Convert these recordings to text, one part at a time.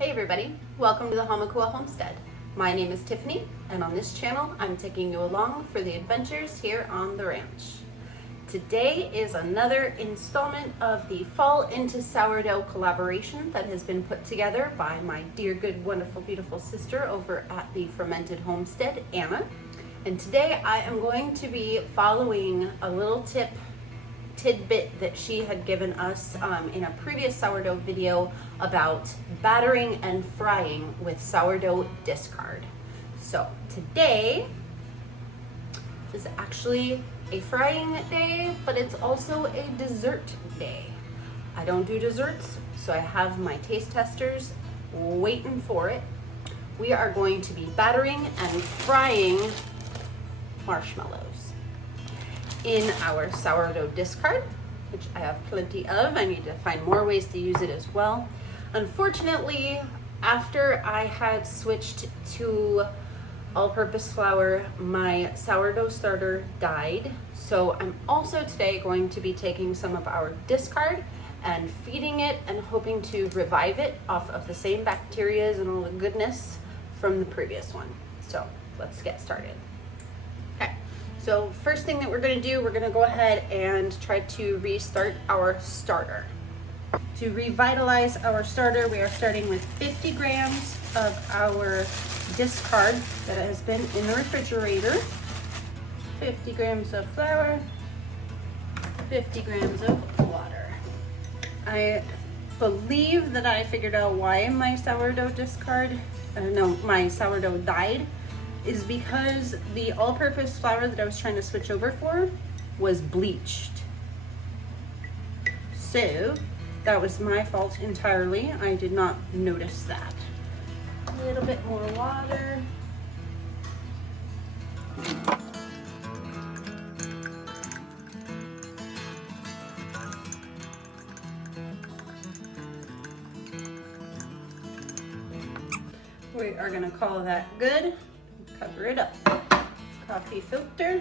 Hey everybody, welcome to the Hamakua Homestead. My name is Tiffany, and on this channel I'm taking you along for the adventures here on the ranch. Today is another installment of the Fall into Sourdough collaboration that has been put together by my dear, good, wonderful, beautiful sister over at the Fermented Homestead, Anna. And today I am going to be following a little tidbit that she had given us in a previous sourdough video about battering and frying with sourdough discard. So today is actually a frying day, but it's also a dessert day. I don't do desserts, so I have my taste testers waiting for it. We are going to be battering and frying marshmallows in our sourdough discard, which I have plenty of. I need to find more ways to use it as well. Unfortunately, after I had switched to all-purpose flour, my sourdough starter died. So I'm also today going to be taking some of our discard and feeding it and hoping to revive it off of the same bacteria and all the goodness from the previous one. So let's get started. Okay, so first thing that we're gonna do, we're gonna go ahead and try to restart our starter. To revitalize our starter, we are starting with 50 grams of our discard that has been in the refrigerator, 50 grams of flour, 50 grams of water. I believe that I figured out why my sourdough my sourdough died is because the all-purpose flour that I was trying to switch over for was bleached. So that was my fault entirely. I did not notice that. A little bit more water. We are gonna call that good. Cover it up. Coffee filter.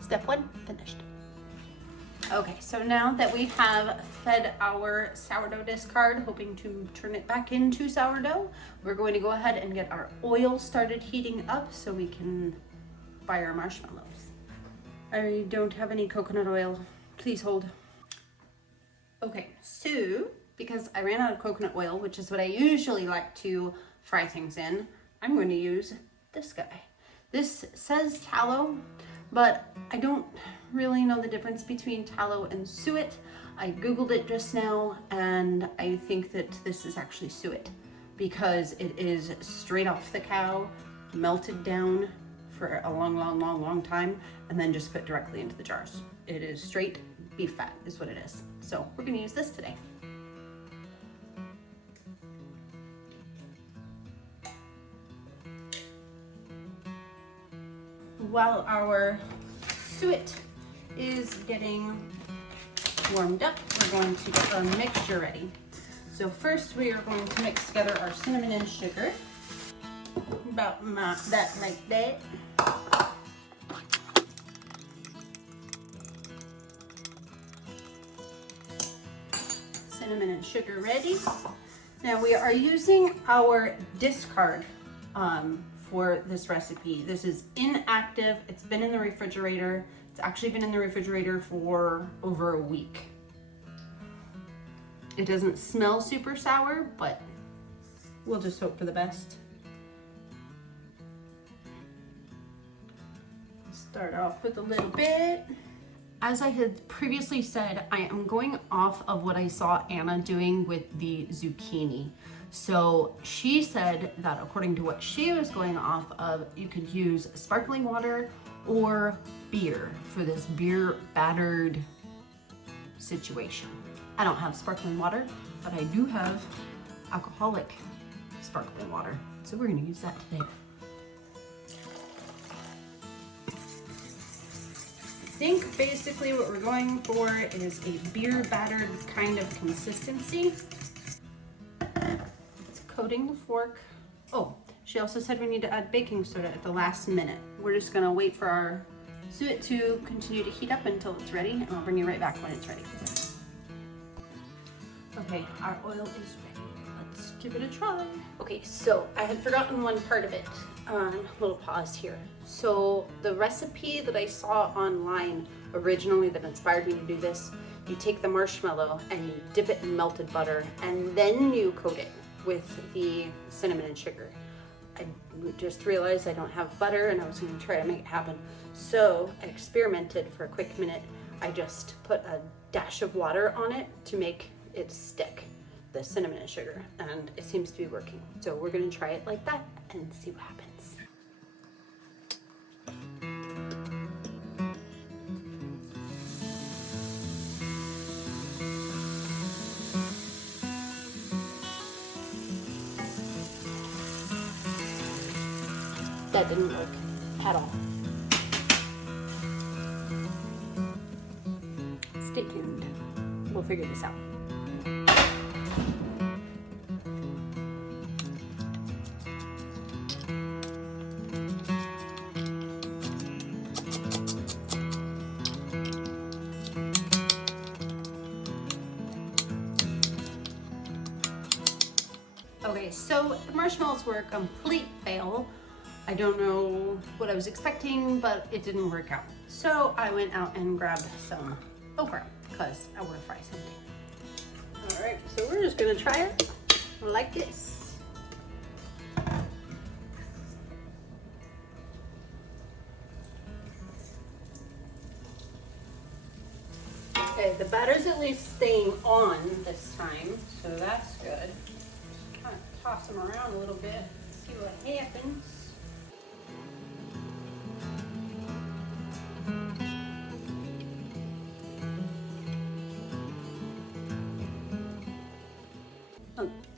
Step one, finished. Okay, so now that we have fed our sourdough discard, hoping to turn it back into sourdough, we're going to go ahead and get our oil started heating up so we can fry our marshmallows. I don't have any coconut oil. Please hold. Okay, so because I ran out of coconut oil, which is what I usually like to fry things in, I'm going to use this guy. This says tallow, but I don't really know the difference between tallow and suet. I googled it just now and I think that this is actually suet because it is straight off the cow, melted down for a long time, and then just put directly into the jars. It is straight beef fat is what it is. So we're gonna use this today. While our suet is getting warmed up, we're going to get our mixture ready. So first we are going to mix together our cinnamon and sugar. About that like that. Cinnamon and sugar ready. Now we are using our discard for this recipe. This is inactive. It's been in the refrigerator. It's actually been in the refrigerator for over a week. It doesn't smell super sour, but we'll just hope for the best. Start off with a little bit. As I had previously said, I am going off of what I saw Anna doing with the zucchini. So she said that according to what she was going off of, you could use sparkling water or beer for this beer battered situation. I don't have sparkling water, but I do have alcoholic sparkling water. So we're gonna use that today. I think basically what we're going for is a beer battered kind of consistency. It's coating the fork. Oh, she also said we need to add baking soda at the last minute. We're just gonna wait for our Sue it to continue to heat up until it's ready, and I'll bring you right back when it's ready. Okay, our oil is ready. Let's give it a try. Okay, so I had forgotten one part of it. Little pause here. So the recipe that I saw online originally that inspired me to do this, you take the marshmallow and you dip it in melted butter, and then you coat it with the cinnamon and sugar. I just realized I don't have butter, and I was going to try to make it happen. So I experimented for a quick minute. I just put a dash of water on it to make it stick, the cinnamon and sugar, and it seems to be working. So we're going to try it like that and see what happens. That didn't work at all. Stay tuned. We'll figure this out. Okay, so the marshmallows were a complete fail. I don't know what I was expecting, but it didn't work out. So I went out and grabbed some okra because I want to fry something. All right, so we're just gonna try it like this. Okay, the batter's at least staying on this time, so that's good. Just kind of toss them around a little bit, see what happens.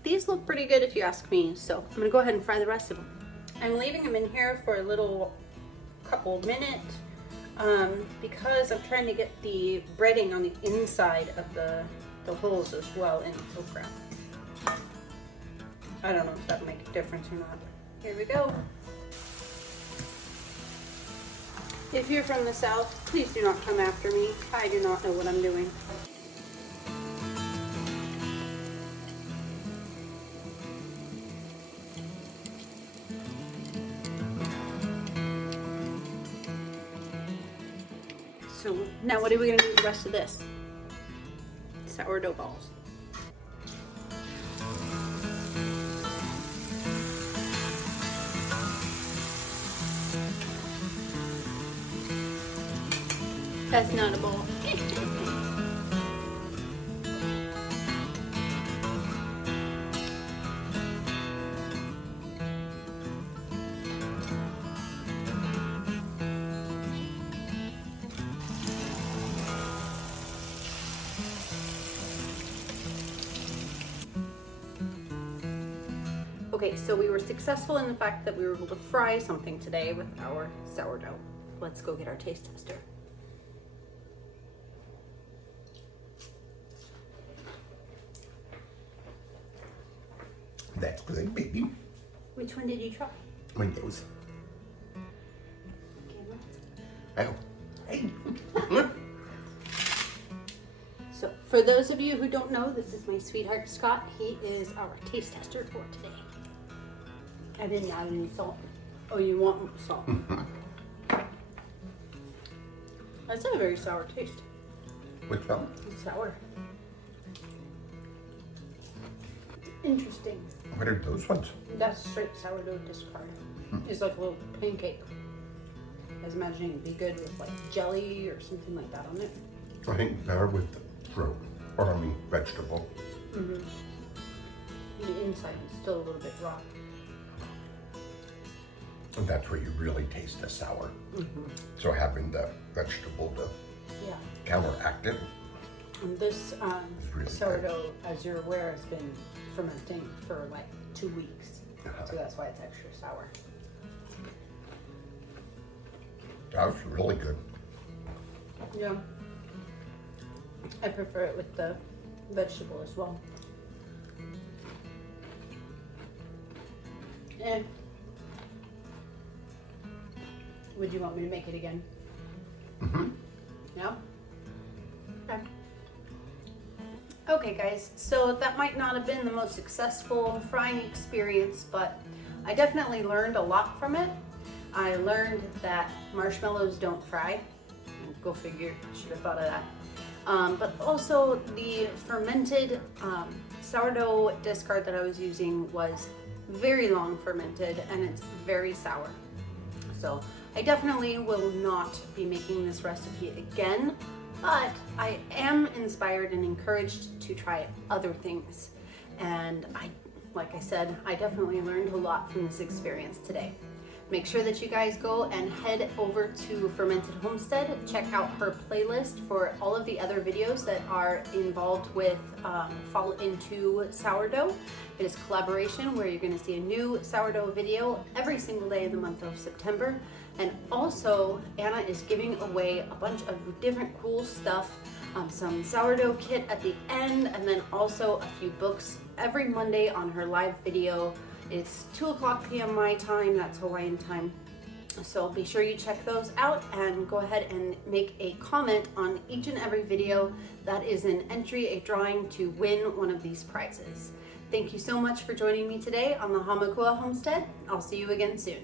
These look pretty good if you ask me, so I'm gonna go ahead and fry the rest of them. I'm leaving them in here for a little couple minutes because I'm trying to get the breading on the inside of the holes as well in the okra. I don't know if that'll make a difference or not. Here we go. If you're from the South, please do not come after me. I do not know what I'm doing. So now what are we going to do with the rest of this? Sourdough balls. That's not a ball. Okay, so we were successful in the fact that we were able to fry something today with our sourdough. Let's go get our taste tester. That's good, baby. Which one did you try? Windows. Oh. Hey. So for those of you who don't know, this is my sweetheart Scott. He is our taste tester for today. I didn't add any salt. Oh, you want salt? That's not a very sour taste. Which one? It's sour. Interesting. What are those ones? That's straight sourdough discard. It's like a little pancake. I was imagining it'd be good with like jelly or something like that on it. I think better with fruit, or I mean vegetable. Mm-hmm. The inside is still a little bit raw. And that's where you really taste the sour. Mm-hmm. So having the vegetable to counteract it. And this really sourdough, as you're aware, has been fermenting for like 2 weeks. So that's why it's extra sour. That was really good. Yeah. I prefer it with the vegetable as well. And would you want me to make it again? Mm-hmm. Yeah. Okay guys, so that might not have been the most successful frying experience, but I definitely learned a lot from it. I learned that marshmallows don't fry. Go figure, should have thought of that. But also the fermented sourdough discard that I was using was very long fermented and it's very sour. So I definitely will not be making this recipe again, but I am inspired and encouraged to try other things. And like I said, I definitely learned a lot from this experience today. Make sure that you guys go and head over to Fermented Homestead. Check out her playlist for all of the other videos that are involved with Fall Into Sourdough. It is a collaboration where you're going to see a new sourdough video every single day in the month of September. And also, Anna is giving away a bunch of different cool stuff, some sourdough kit at the end, and then also a few books every Monday on her live video. It's 2:00 p.m. my time, that's Hawaiian time. So be sure you check those out and go ahead and make a comment on each and every video. That is an entry, a drawing to win one of these prizes. Thank you so much for joining me today on the Hamakua Homestead. I'll see you again soon.